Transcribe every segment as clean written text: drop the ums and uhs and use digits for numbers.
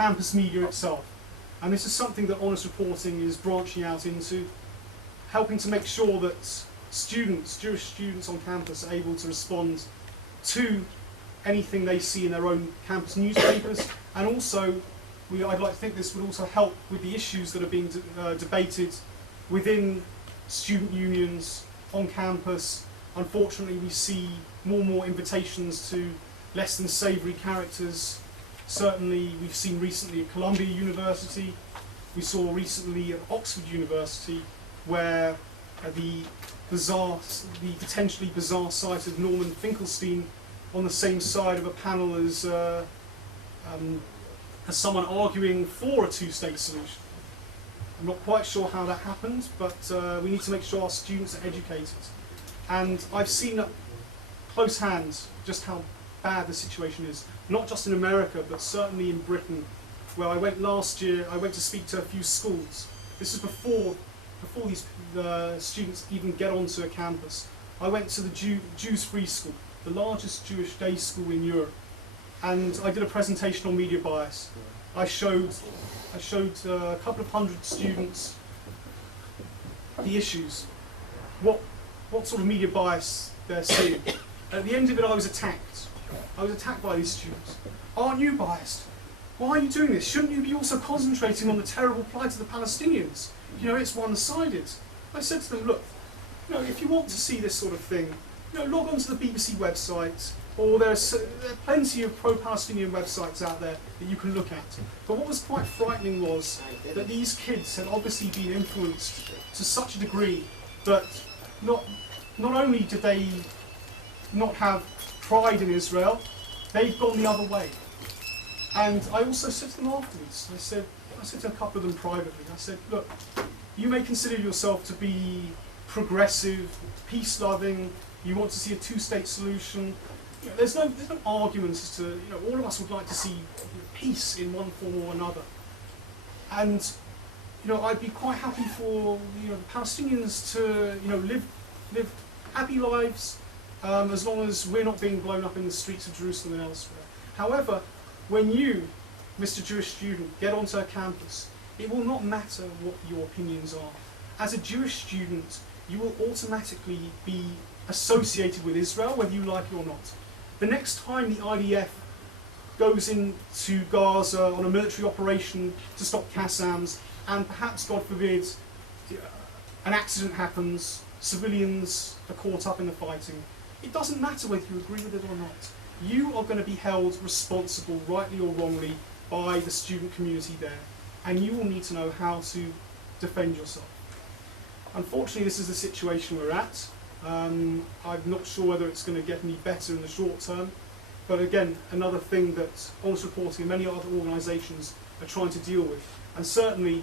campus media itself. And this is something that Honest Reporting is branching out into, helping to make sure that students, Jewish students on campus, are able to respond to anything they see in their own campus newspapers. And also, I'd like to think this would also help with the issues that are being debated within student unions on campus. Unfortunately, we see more and more invitations to less than savoury characters. Certainly, we've seen recently at Columbia University, we saw recently at Oxford University, where the potentially bizarre sight of Norman Finkelstein on the same side of a panel as someone arguing for a two-state solution. I'm not quite sure how that happened, but we need to make sure our students are educated. And I've seen at close hand just how bad the situation is, not just in America, but certainly in Britain, where I went last year. I went to speak to a few schools. This is before these students even get onto a campus. I went to the Jews Free School, the largest Jewish day school in Europe, and I did a presentation on media bias. I showed a couple of hundred students the issues, what sort of media bias they're seeing. At the end of it, I was attacked. I was attacked by these students. Aren't you biased? Why are you doing this? Shouldn't you be also concentrating on the terrible plight of the Palestinians? You know, it's one-sided. I said to them, look, you know, if you want to see this sort of thing, you know, log on to the BBC website, or there are plenty of pro-Palestinian websites out there that you can look at. But what was quite frightening was that these kids had obviously been influenced to such a degree that not only did they not have pride in Israel, they've gone the other way. And I also said to them afterwards, I said to a couple of them privately, I said, look, you may consider yourself to be progressive, peace-loving, you want to see a two-state solution. You know, there's no argument as to, you know, all of us would like to see peace in one form or another. And, you know, I'd be quite happy for, you know, the Palestinians to, you know, live happy lives, as long as we're not being blown up in the streets of Jerusalem and elsewhere. However, when you, Mr. Jewish student, get onto a campus, it will not matter what your opinions are. As a Jewish student, you will automatically be associated with Israel, whether you like it or not. The next time the IDF goes into Gaza on a military operation to stop Qassams, and perhaps, God forbid, an accident happens, civilians are caught up in the fighting, it doesn't matter whether you agree with it or not. You are going to be held responsible, rightly or wrongly, by the student community there, and you will need to know how to defend yourself. Unfortunately, this is the situation we're at. I'm not sure whether it's going to get any better in the short term, but again, another thing that Honest Reporting and many other organisations are trying to deal with. And certainly,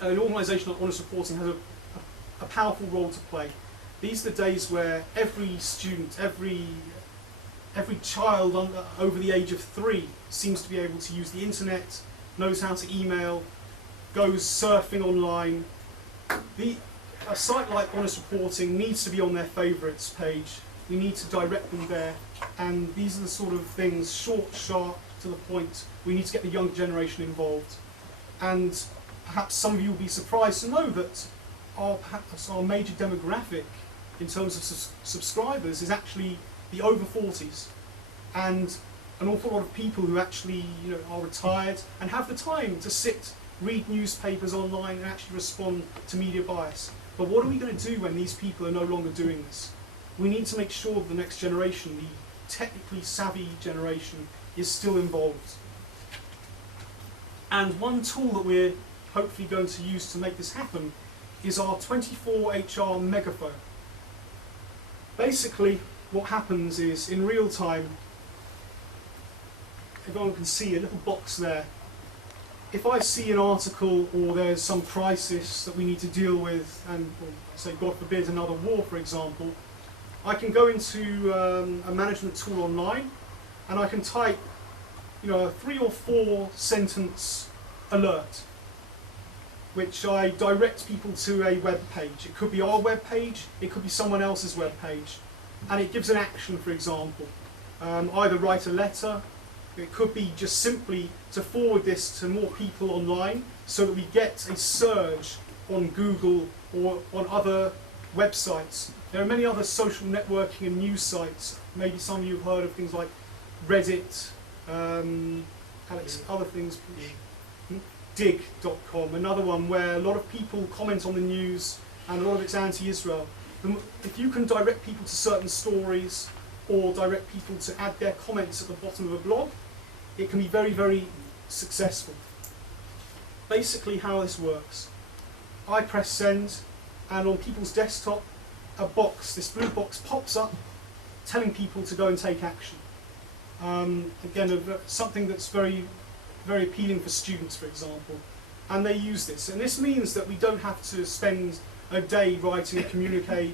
an organisation like Honest Reporting has a powerful role to play. These are the days where every student, every child over the age of 3 seems to be able to use the internet, knows how to email, goes surfing online. A site like Honest Reporting needs to be on their favourites page. We need to direct them there, and these are the sort of things, short, sharp, to the point. We need to get the young generation involved. And perhaps some of you will be surprised to know that our major demographic in terms of subscribers is actually the over 40s, and an awful lot of people who actually, you know, are retired and have the time to sit, read newspapers online and actually respond to media bias. But what are we going to do when these people are no longer doing this? We need to make sure that the next generation, the technically savvy generation, is still involved. And one tool that we're hopefully going to use to make this happen is our 24HR megaphone. Basically, what happens is, in real time, everyone can see a little box there. If I see an article or there's some crisis that we need to deal with, and say, God forbid, another war, for example, I can go into a management tool online, and I can type, you know, a 3 or 4 sentence alert, which I direct people to a web page. It could be our web page, it could be someone else's web page, and it gives an action, for example. Either write a letter, It could be just simply to forward this to more people online so that we get a surge on Google or on other websites. There are many other social networking and news sites. Maybe some of you have heard of things like Reddit, Alex, other things, dig.com, another one where a lot of people comment on the news and a lot of it's anti-Israel. If you can direct people to certain stories or direct people to add their comments at the bottom of a blog, it can be very, very successful. Basically how this works, I press send, and on people's desktop, a box, this blue box pops up telling people to go and take action. Again, something that's very, very appealing for students, for example, and they use this. And this means that we don't have to spend a day writing a communique,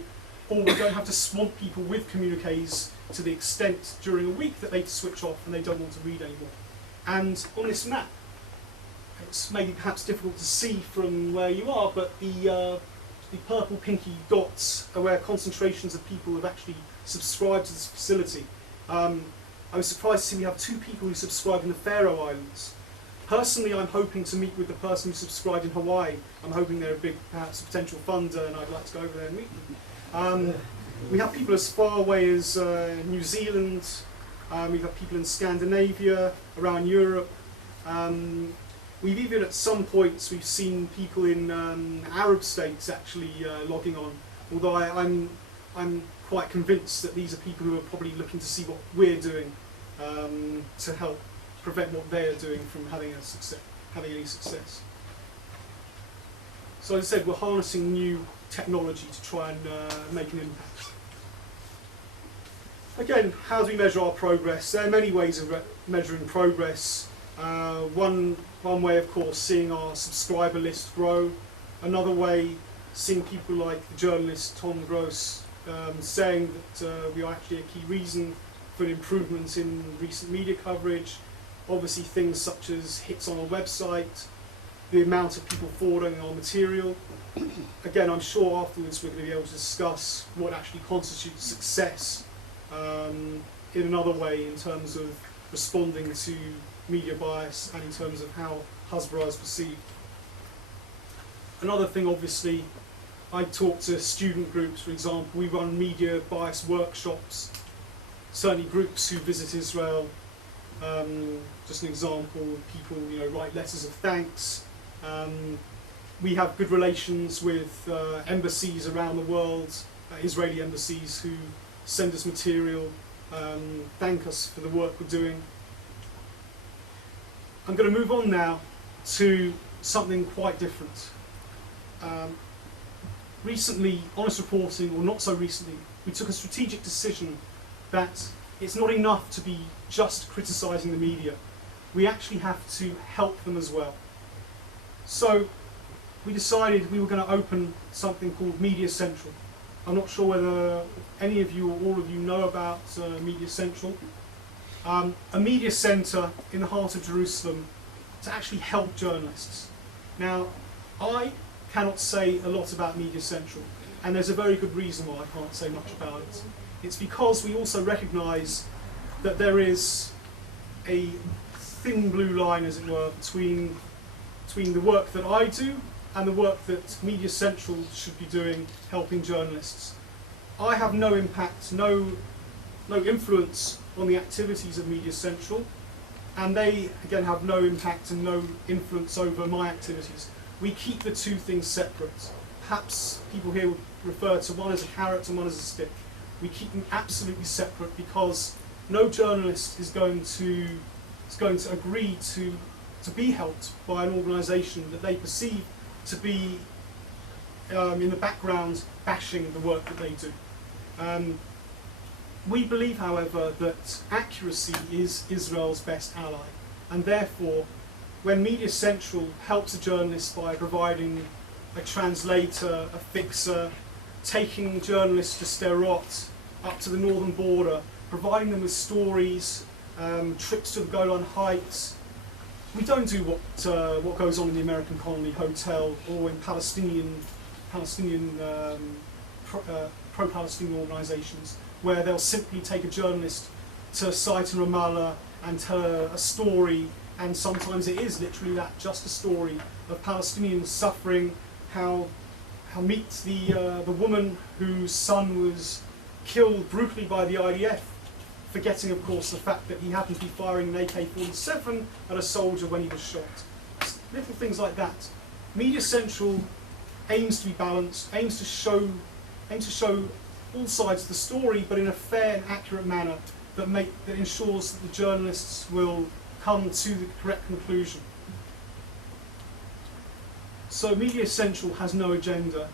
or we don't have to swamp people with communiques to the extent during a week that they switch off and they don't want to read anymore. And on this map, it's maybe perhaps difficult to see from where you are, but the purple pinky dots are where concentrations of people have actually subscribed to this facility. I was surprised to see we have 2 people who subscribe in the Faroe Islands. Personally, I'm hoping to meet with the person who subscribed in Hawaii. I'm hoping they're a big, perhaps a potential funder, and I'd like to go over there and meet them. We have people as far away as New Zealand. We've had people in Scandinavia, around Europe. We've even at some points we've seen people in Arab states actually logging on. Although I'm quite convinced that these are people who are probably looking to see what we're doing to help prevent what they're doing from having any success. So as I said, we're harnessing new technology to try and make an impact. Again, how do we measure our progress? There are many ways of measuring progress. One way, of course, seeing our subscriber list grow. Another way, seeing people like the journalist Tom Gross saying that we are actually a key reason for an improvement in recent media coverage. Obviously things such as hits on our website, the amount of people forwarding our material. Again, I'm sure afterwards we're going to be able to discuss what actually constitutes success in another way in terms of responding to media bias and in terms of how Hasbro is perceived. Another thing, obviously, I talk to student groups, for example. We run media bias workshops, certainly groups who visit Israel. Just an example, people write letters of thanks. We have good relations with embassies around the world, Israeli embassies who send us material, thank us for the work we're doing. I'm going to move on now to something quite different. Recently, Honest Reporting, or not so recently, we took a strategic decision that it's not enough to be just criticising the media. We actually have to help them as well. So we decided we were going to open something called Media Central. I'm not sure whether any of you or all of you know about Media Central. A media centre in the heart of Jerusalem to actually help journalists. Now, I cannot say a lot about Media Central, and there's a very good reason why I can't say much about it. It's because we also recognise that there is a thin blue line, as it were, between the work that I do and the work that Media Central should be doing, helping journalists. I have no impact, no influence on the activities of Media Central, and they, again, have no impact and no influence over my activities. We keep the two things separate. Perhaps people here would refer to one as a carrot and one as a stick. We keep them absolutely separate because no journalist is going to agree to be helped by an organisation that they perceive to be in the background bashing the work that they do. We believe, however, that accuracy is Israel's best ally, and therefore when Media Central helps a journalist by providing a translator, a fixer, taking journalists to Sderot, up to the northern border, providing them with stories, trips to the Golan Heights. We don't do what goes on in the American Colony Hotel or in Palestinian pro-Palestinian organisations, where they'll simply take a journalist to a site in Ramallah and tell a story, and sometimes it is literally that, just a story of Palestinians suffering, how meet the woman whose son was killed brutally by the IDF, forgetting of course the fact that he happened to be firing an AK-47 at a soldier when he was shot. Little things like that. Media Central aims to be balanced, aims to show all sides of the story, but in a fair and accurate manner that ensures that the journalists will come to the correct conclusion. So Media Central has no agenda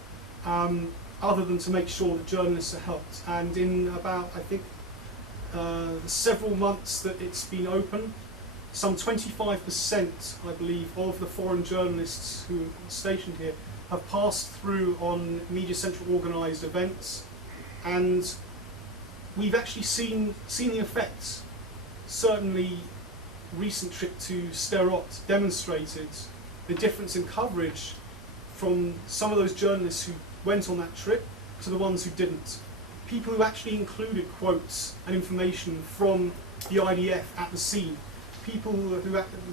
other than to make sure that journalists are helped. And in about, I think, the several months that it's been open, some 25%, I believe, of the foreign journalists who are stationed here have passed through on Media Central organised events, and we've actually seen the effects. Certainly, recent trip to Sderot demonstrated the difference in coverage from some of those journalists who went on that trip to the ones who didn't. People who actually included quotes and information from the IDF at the scene.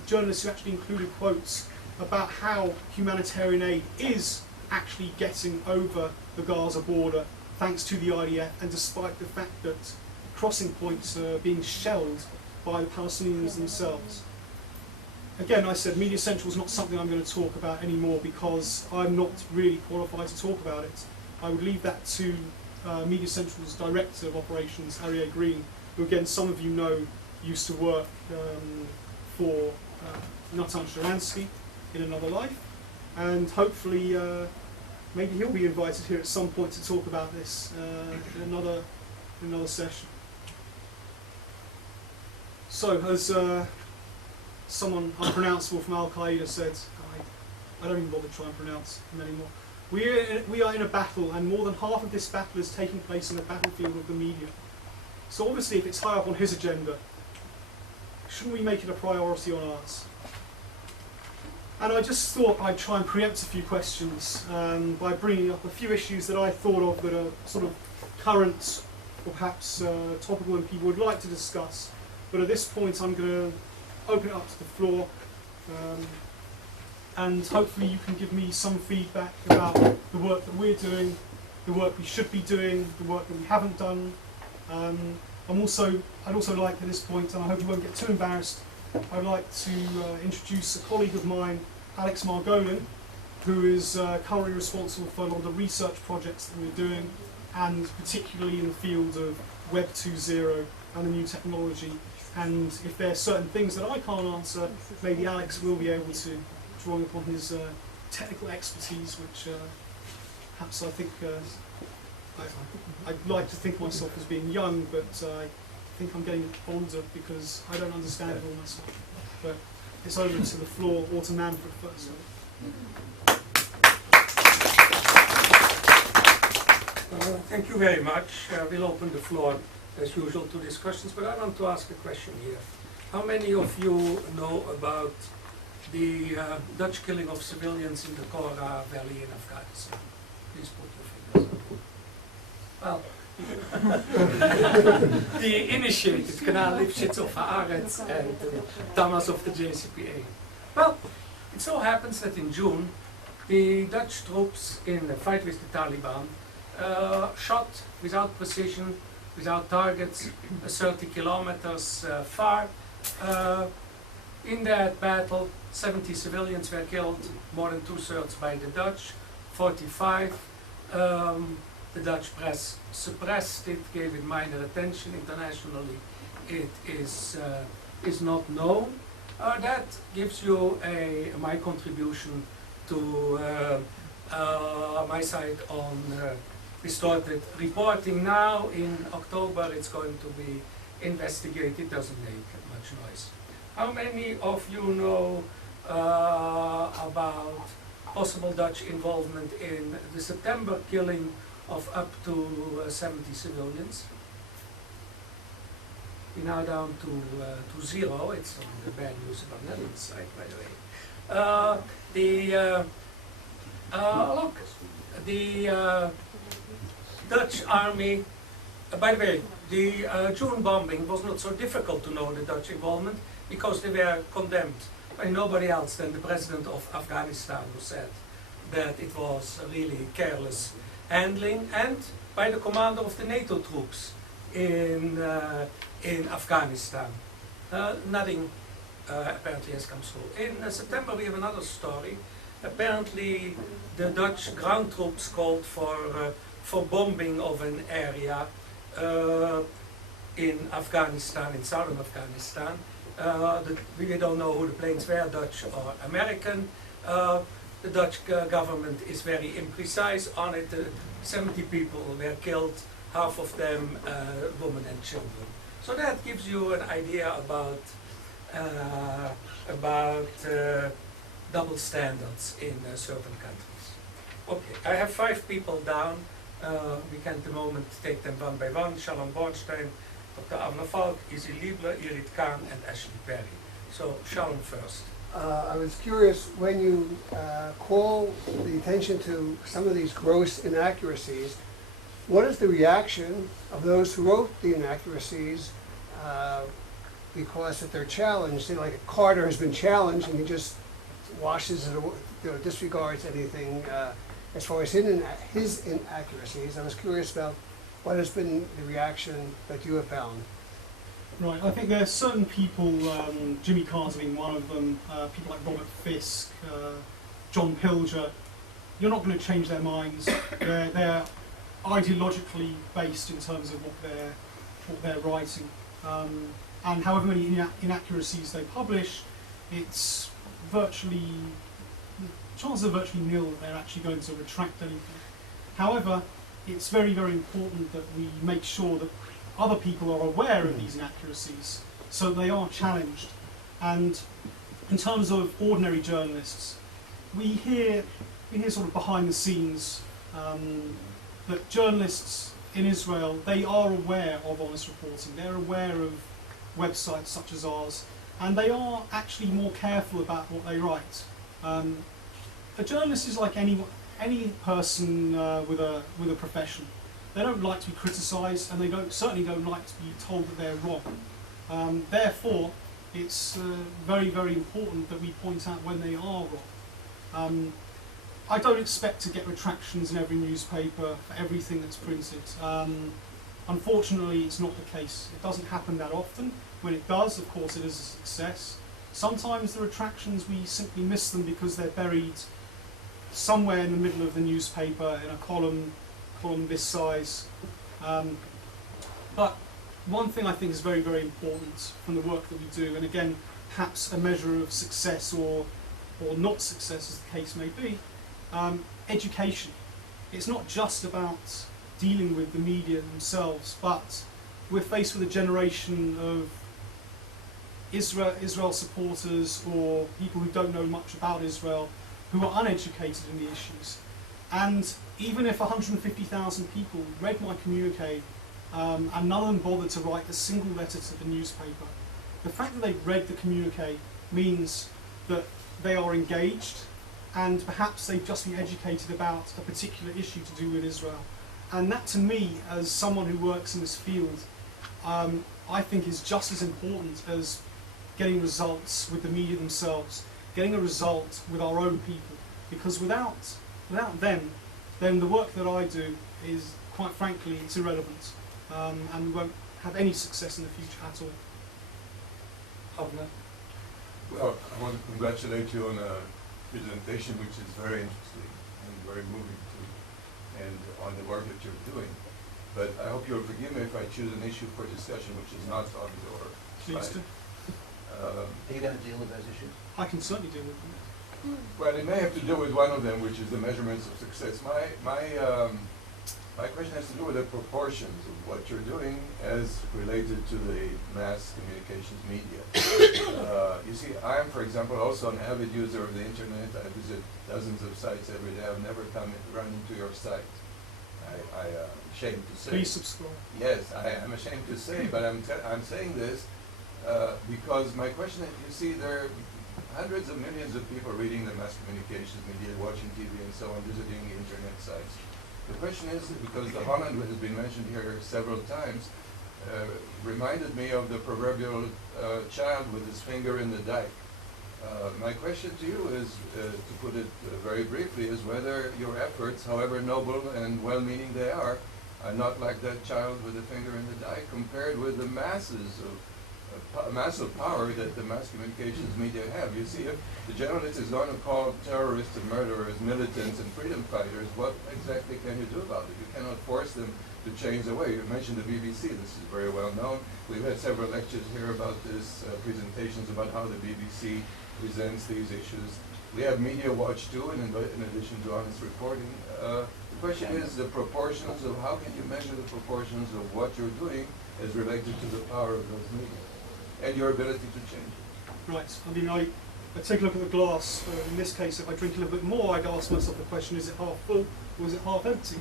Journalists who actually included quotes about how humanitarian aid is actually getting over the Gaza border thanks to the IDF, and despite the fact that crossing points are being shelled by the Palestinians themselves. Again, I said Media Central is not something I'm going to talk about anymore because I'm not really qualified to talk about it. I would leave that to Media Central's Director of Operations, Aryeh Green, who again some of you know used to work for Natan Sharansky in another life, and hopefully maybe he'll be invited here at some point to talk about this in another session. So, as someone unpronounceable from Al Qaeda said, I don't even bother to try and pronounce him anymore. We are in a battle, and more than half of this battle is taking place in the battlefield of the media. So obviously, if it's high up on his agenda, shouldn't we make it a priority on ours? And I just thought I'd try and preempt a few questions by bringing up a few issues that I thought of that are sort of current or perhaps topical and people would like to discuss. But at this point I'm going to open it up to the floor, and hopefully you can give me some feedback about the work that we're doing, the work we should be doing, the work that we haven't done. I'd also like at this point, and I hope you won't get too embarrassed, I'd like to introduce a colleague of mine, Alex Margolin, who is currently responsible for a lot of the research projects that we're doing, and particularly in the field of Web 2.0 and the new technology. And if there are certain things that I can't answer, maybe Alex will be able to, drawing upon his technical expertise, which perhaps I think I'd like to think myself as being young, but I think I'm getting older because I don't understand it all myself. But it's over to the floor, or to Manfred first. Thank you very much. We'll open the floor as usual to discussions, but I want to ask a question here. How many of you know about the Dutch killing of civilians in the Kora Valley in Afghanistan? Please put your fingers up. Well, the initiated Kanal Lipschitz of Haaretz and Tamas of the JCPA. Well, it so happens that in June, the Dutch troops in the fight with the Taliban shot without precision, without targets, 30 kilometers far. In that battle, 70 civilians were killed, more than 2/3 by the Dutch, 45. The Dutch press suppressed it, gave it minor attention. Internationally, it is not known. That gives you my contribution to my side on distorted reporting. Now in October it's going to be investigated. It doesn't make much noise. How many of you know about possible Dutch involvement in the September killing of up to 70 civilians? We're now down to 0. It's on the bad news of the Netherlands side, by the way. Look, the Dutch army, by the way, the June bombing was not so difficult to know the Dutch involvement because they were condemned by nobody else than the president of Afghanistan, who said that it was really careless handling, and by the commander of the NATO troops in Afghanistan. Nothing apparently has come through. In September we have another story. Apparently the Dutch ground troops called for bombing of an area in Afghanistan, in southern Afghanistan. We don't know who the planes were, Dutch or American. The Dutch government is very imprecise on it. 70 people were killed, half of them women and children. So that gives you an idea about double standards in certain countries. Okay, I have 5 people down. We can at the moment take them one by one. Shalom Bornstein, Dr. Avner Falk, Izzy Liebler, Irit Khan, and Ashley Perry. So Shalom first. I was curious, when you call the attention to some of these gross inaccuracies, what is the reaction of those who wrote the inaccuracies because if they're challenged, say like Carter has been challenged and he just washes it away, disregards anything as far as his inaccuracies. I was curious about what has been the reaction that you have found. Right, I think there are certain people, Jimmy Carter being one of them, people like Robert Fisk, John Pilger. You're not going to change their minds. They're ideologically based in terms of what they're writing, and however many inaccuracies they publish, it's virtually, chances are virtually nil that they're actually going to retract anything. However, it's very, very important that we make sure that other people are aware of these inaccuracies so they are challenged. And in terms of ordinary journalists, we hear sort of behind the scenes that journalists in Israel, they are aware of honest reporting, they're aware of websites such as ours, and they are actually more careful about what they write. A journalist is like any person with a profession. They don't like to be criticised, and they certainly don't like to be told that they're wrong. Therefore, it's very, very important that we point out when they are wrong. I don't expect to get retractions in every newspaper for everything that's printed. Unfortunately, it's not the case. It doesn't happen that often. When it does, of course, it is a success. Sometimes the retractions, we simply miss them because they're buried somewhere in the middle of the newspaper in a column this size. But one thing I think is very, very important from the work that we do, and again, perhaps a measure of success or not success as the case may be, education. It's not just about dealing with the media themselves, but we're faced with a generation of Israel supporters or people who don't know much about Israel, who are uneducated in the issues. And even if 150,000 people read my communique and none of them bothered to write a single letter to the newspaper, the fact that they've read the communique means that they are engaged, and perhaps they've just been educated about a particular issue to do with Israel. And that, to me, as someone who works in this field, I think is just as important as getting results with the media themselves, getting a result with our own people. Because without them, then the work that I do is, quite frankly, it's irrelevant. And we won't have any success in the future at all. Avner? Well, I want to congratulate you on a presentation which is very interesting and very moving too, and on the work that you're doing. But I hope you'll forgive me if I choose an issue for discussion which is not on your Please do. slide. Are you going to deal with those issues? I can certainly deal with them. Well, it may have to do with one of them, which is the measurements of success. My question has to do with the proportions of what you're doing as related to the mass communications media. You see, I am, for example, also an avid user of the internet. I visit dozens of sites every day. I've never run into your site. I'm ashamed to say. Please subscribe. Yes, I'm ashamed to say, but I'm saying this because my question is, you see, there are hundreds of millions of people reading the mass communications media, watching TV and so on, visiting internet sites. The question is, because the Holland has been mentioned here several times, reminded me of the proverbial child with his finger in the dike. My question to you is, to put it very briefly, is whether your efforts, however noble and well-meaning they are not like that child with the finger in the dike compared with the masses of massive power that the mass communications media have. You see, if the journalist is going to call terrorists and murderers militants and freedom fighters, what exactly can you do about it? You cannot force them to change their way. You mentioned the BBC. This is very well known. We've had several lectures here about this, presentations about how the BBC presents these issues. We have Media Watch too, in addition to Honest Reporting. The question is the proportions of, how can you measure the proportions of what you're doing as related to the power of those media and your ability to change it? Right. I mean, I take a look at the glass. In this case, if I drink a little bit more, I'd ask myself the question, is it half full or is it half empty?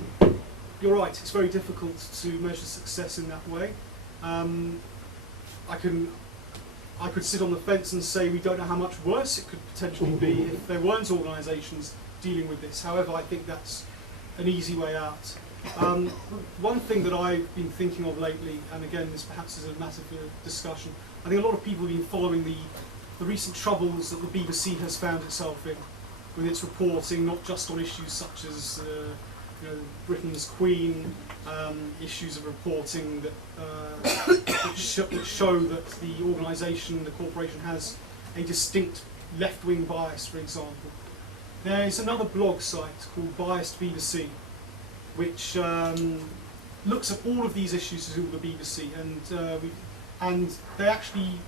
You're right, it's very difficult to measure success in that way. I could sit on the fence and say we don't know how much worse it could potentially be if there weren't organisations dealing with this. However, I think that's an easy way out. One thing that I've been thinking of lately, and again this perhaps is a matter for discussion, I think a lot of people have been following the recent troubles that the BBC has found itself in with its reporting, not just on issues such as Britain's Queen, issues of reporting that which show that the organisation, the corporation, has a distinct left-wing bias, for example. There is another blog site called Biased BBC, which looks at all of these issues to do with the BBC, and they actually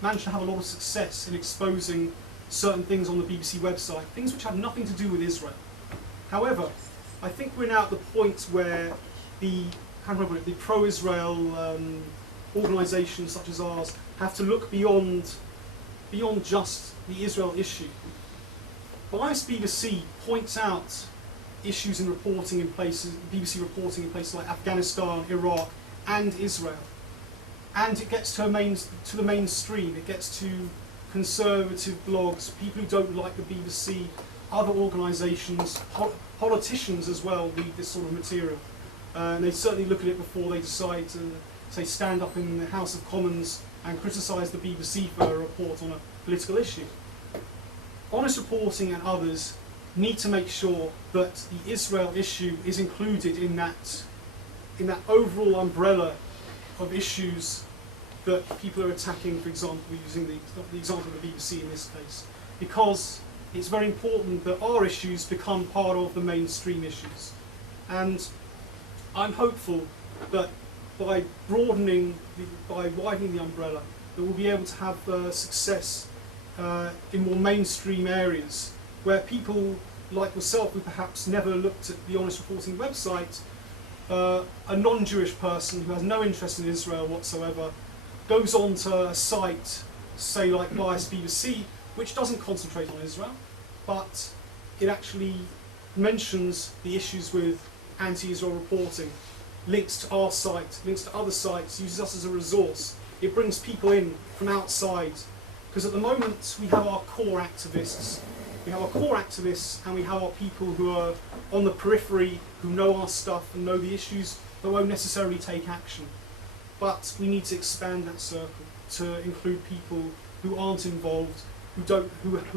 managed to have a lot of success in exposing certain things on the BBC website, things which have nothing to do with Israel. However, I think we're now at the point where the pro-Israel organisations such as ours have to look beyond just the Israel issue. Biased BBC points out issues in reporting in places, BBC reporting in places like Afghanistan, Iraq, and Israel, and it gets to the mainstream. It gets to conservative blogs, people who don't like the BBC, other organisations, politicians as well read this sort of material. And they certainly look at it before they decide to, say, stand up in the House of Commons and criticise the BBC for a report on a political issue. Honest Reporting and others need to make sure that the Israel issue is included in that overall umbrella of issues that people are attacking, for example, using the example of the BBC in this case, because it's very important that our issues become part of the mainstream issues. And I'm hopeful that by widening the umbrella, that we'll be able to have success in more mainstream areas, where people like yourself, who perhaps never looked at the Honest Reporting website, a non-Jewish person who has no interest in Israel whatsoever, goes on to a site, say like Biased BBC, which doesn't concentrate on Israel, but it actually mentions the issues with anti-Israel reporting, links to our site, links to other sites, uses us as a resource. It brings people in from outside, because at the moment we have our core activists. We have our core activists and we have our people who are on the periphery, who know our stuff and know the issues, but won't necessarily take action. But we need to expand that circle to include people who aren't involved, who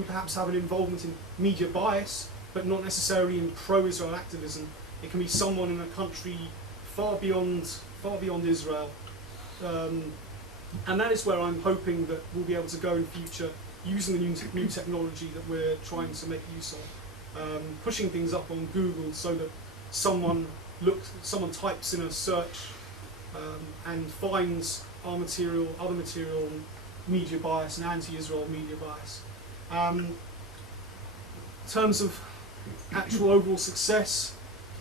perhaps have an involvement in media bias, but not necessarily in pro-Israel activism. It can be someone in a country far beyond Israel. And that is where I'm hoping that we'll be able to go in future, using the new technology that we're trying to make use of, pushing things up on Google so that someone types in a search and finds our material, other material, media bias and anti-Israel media bias. In terms of actual overall success,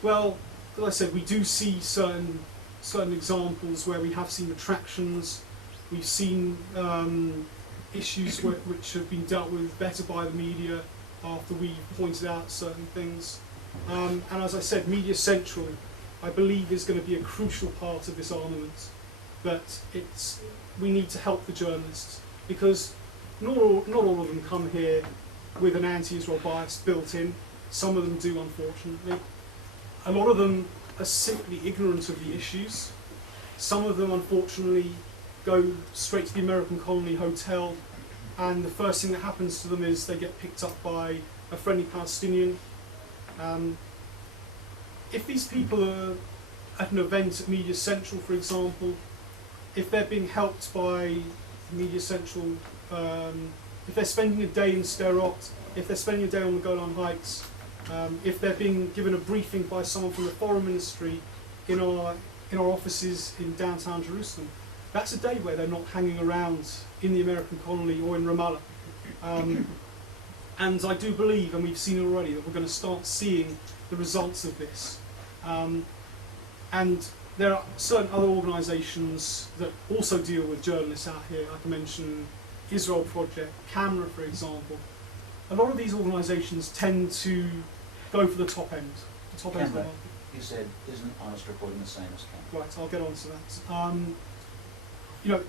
well, as I said, we do see certain examples where we have seen retractions. We've seen issues which have been dealt with better by the media after we pointed out certain things. And as I said, Media Central, I believe, is going to be a crucial part of this armament. But we need to help the journalists, because not all of them come here with an anti-Israel bias built in. Some of them do, unfortunately. A lot of them are simply ignorant of the issues, Some of them, unfortunately, go straight to the American colony hotel, and the first thing that happens to them is they get picked up by a friendly Palestinian. If these people are at an event at Media Central, for example, if they're being helped by Media Central, if they're spending a day in Sderot, if they're spending a day on the Golan Heights, if they're being given a briefing by someone from the Foreign Ministry in our offices in downtown Jerusalem, that's a day where they're not hanging around in the American colony or in Ramallah. And I do believe, and we've seen already, that we're going to start seeing the results of this. And there are certain other organisations that also deal with journalists out here. I can mention Israel Project, Camera, for example. A lot of these organisations tend to go for the top end. The top end of the Camera, market. you said, isn't honest reporting the same as Camera? Right, I'll get on to that. You know,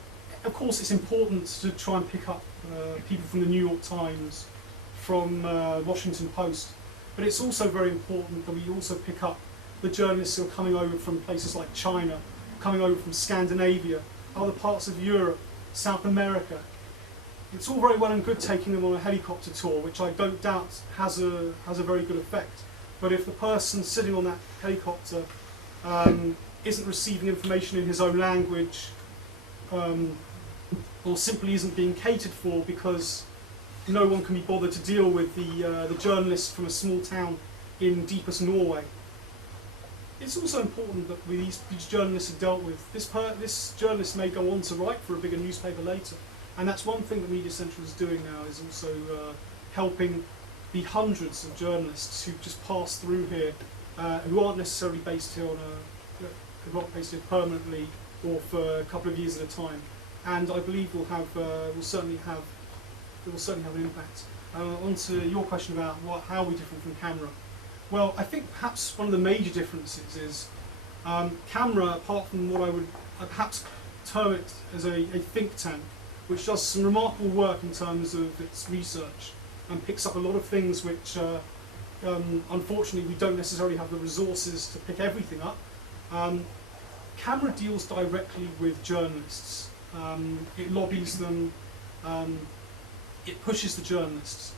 of course, it's important to try and pick up people from the New York Times, from Washington Post, but it's also very important that we also pick up the journalists who are coming over from places like China, coming over from Scandinavia, other parts of Europe, South America. It's all very well and good taking them on a helicopter tour, which I don't doubt has a very good effect. But if the person sitting on that helicopter isn't receiving information in his own language, or simply isn't being catered for because no one can be bothered to deal with the journalist from a small town in deepest Norway. It's also important that these journalists are dealt with. This journalist may go on to write for a bigger newspaper later, and that's one thing that Media Central is doing now, is also helping the hundreds of journalists who just pass through here, who aren't necessarily based here who aren't based here permanently or for a couple of years at a time. And I believe will certainly have an impact. On to your question about how we're different from Camera. Well, I think perhaps one of the major differences is Camera, apart from what I would perhaps term it as a think tank, which does some remarkable work in terms of its research and picks up a lot of things which, unfortunately, we don't necessarily have the resources to pick everything up. Camera deals directly with journalists. It lobbies them. It pushes the journalists.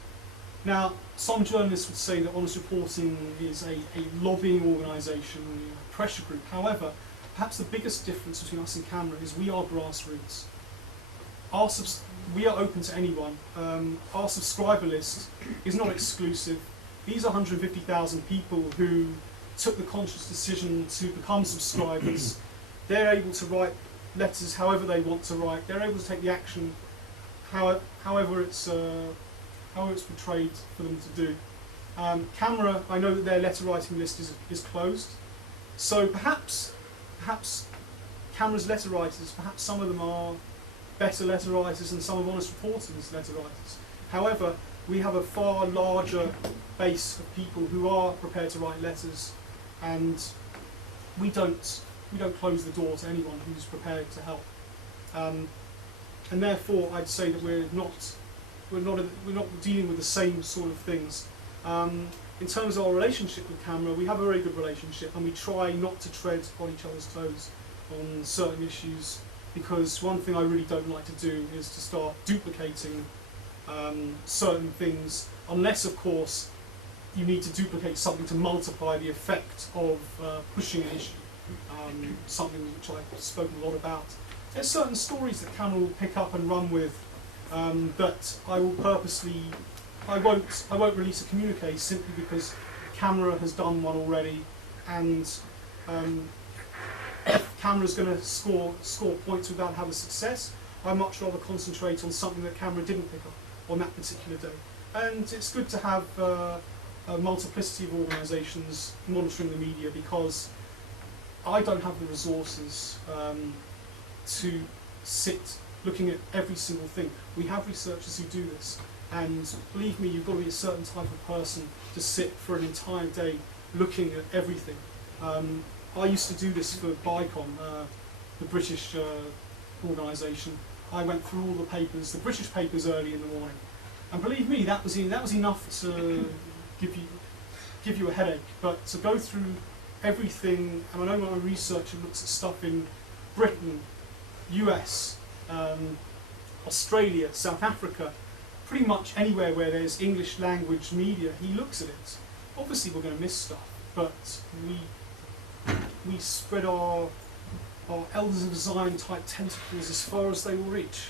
Now, some journalists would say that Honest Reporting is a lobbying organisation, a pressure group. However, perhaps the biggest difference between us and Camera is we are grassroots. We are open to anyone. Our subscriber list is not exclusive. These are 150,000 people who took the conscious decision to become subscribers. They're able to write letters however they want to write. They're able to take the action however it's portrayed for them to do. Camera, I know that their letter writing list is closed. So perhaps Camera's letter writers, perhaps some of them are better letter writers than some of Honest Reporting's letter writers. However, we have a far larger base of people who are prepared to write letters, and we don't close the door to anyone who's prepared to help. And therefore, I'd say that we're not dealing with the same sort of things. In terms of our relationship with Camera, we have a very good relationship, and we try not to tread on each other's toes on certain issues, because one thing I really don't like to do is to start duplicating certain things, unless, of course, you need to duplicate something to multiply the effect of pushing an issue, something which I've spoken a lot about. There's certain stories that Camera will pick up and run with that I will purposely, I won't release a communique simply because Camera has done one already, and if Camera's going to score points without having success, I'd much rather concentrate on something that Camera didn't pick up on that particular day. And it's good to have a multiplicity of organisations monitoring the media, because I don't have the resources to sit looking at every single thing. We have researchers who do this, and believe me, you've got to be a certain type of person to sit for an entire day looking at everything. I used to do this for BICOM, the British organisation. I went through all the papers, the British papers, early in the morning, and believe me, that was enough to give you a headache. But to go through everything, and I know my researcher looks at stuff in Britain, US, Australia, South Africa, pretty much anywhere where there's English language media, he looks at it. Obviously we're going to miss stuff, but we spread our elders of design type tentacles as far as they will reach.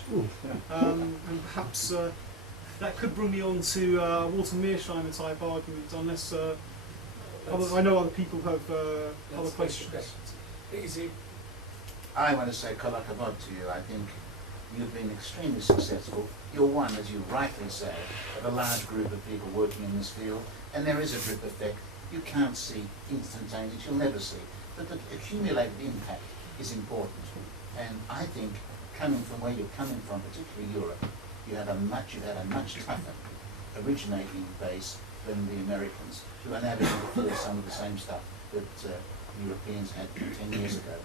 And perhaps that could bring me on to Walter Mearsheimer type argument, unless I know other people have other questions. Easy. I want to say kolakavod to you. I think you've been extremely successful. You're one, as you rightly say, of a large group of people working in this field, and there is a drip effect. You can't see instantaneous, you'll never see, but the accumulated impact is important. And I think, coming from where you're coming from, particularly Europe, you've had a much tougher originating base than the Americans, who are now being to some of the same stuff that Europeans had 10 years ago.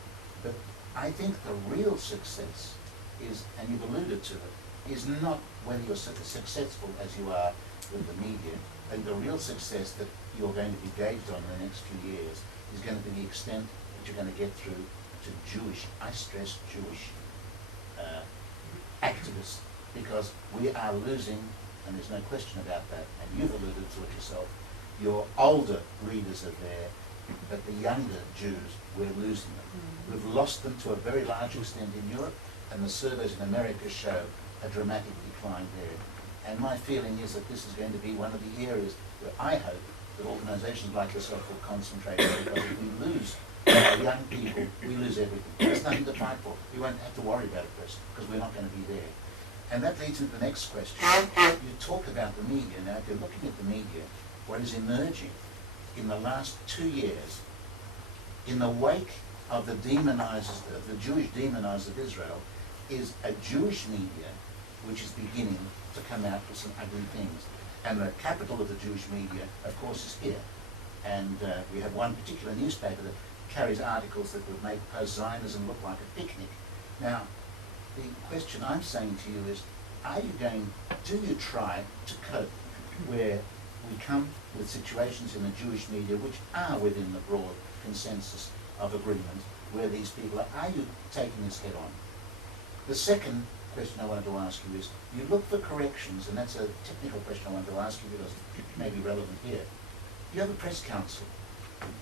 But I think the real success is, and you've alluded to it, is not whether you're successful as you are with the media, and the real success that you're going to be gauged on in the next few years is going to be the extent that you're going to get through to Jewish, I stress Jewish, activists, because we are losing, and there's no question about that, and you've alluded to it yourself, your older readers are there, but the younger Jews, we're losing them. We've lost them to a very large extent in Europe, and the surveys in America show a dramatic decline there. And my feeling is that this is going to be one of the areas where I hope that organisations like yourself will concentrate on, because if we lose our young people, we lose everything. There's nothing to fight for. We won't have to worry about it first, because we're not going to be there. And that leads to the next question. You talk about the media. Now, if you're looking at the media, what is emerging in the last 2 years, in the wake of the demonizers, of the Jewish demonizers of Israel, is a Jewish media which is beginning to come out with some ugly things. And the capital of the Jewish media, of course, is here. And we have one particular newspaper that carries articles that would make post-Zionism look like a picnic. Now, the question I'm saying to you is, do you try to cope where we come with situations in the Jewish media which are within the broad consensus of agreement, where these people are you taking this head on? The second question I wanted to ask you is, you look for corrections, and that's a technical question I wanted to ask you because it may be relevant here. You have a press council.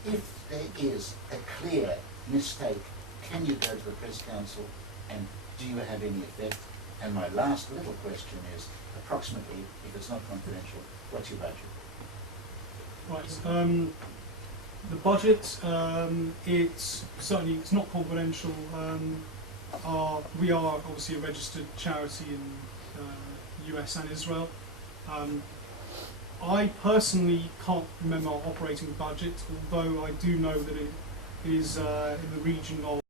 If there is a clear mistake, can you go to the press council, and do you have any effect? And my last little question is, approximately, if it's not confidential, what's your budget? Right. The budget, it's not confidential. We are obviously a registered charity in US and Israel. I personally can't remember our operating budget, although I do know that it is in the region of